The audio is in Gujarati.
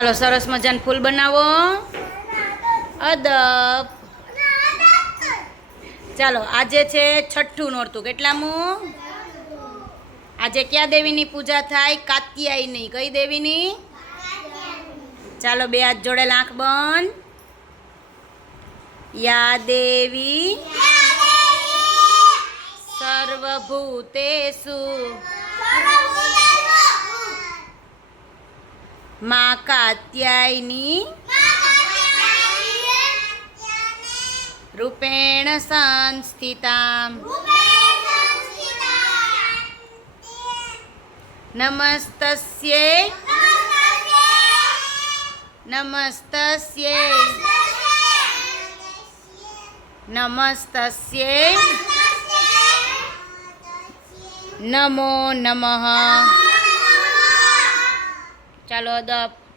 ચાલો સરસ મજાનું ફૂલ બનાવો. અદબ. ચાલો આજે છે છઠ્ઠું નોરતું. કેટલામું? આજે ક્યાં દેવીની પૂજા થાય? કાત્યાયની. કઈ દેવીની? ચાલો બે હાથ જોડેલ આંખ બંધ. યા દેવી. સર્વભૂતેષુ. મા કાત્યાયની રૂપેણ સંસ્થિતા નમસ્તસ્યે. નમસ્તસ્યે. નમસ્તસ્યે. નમો નમઃ. ચાલો અદબ.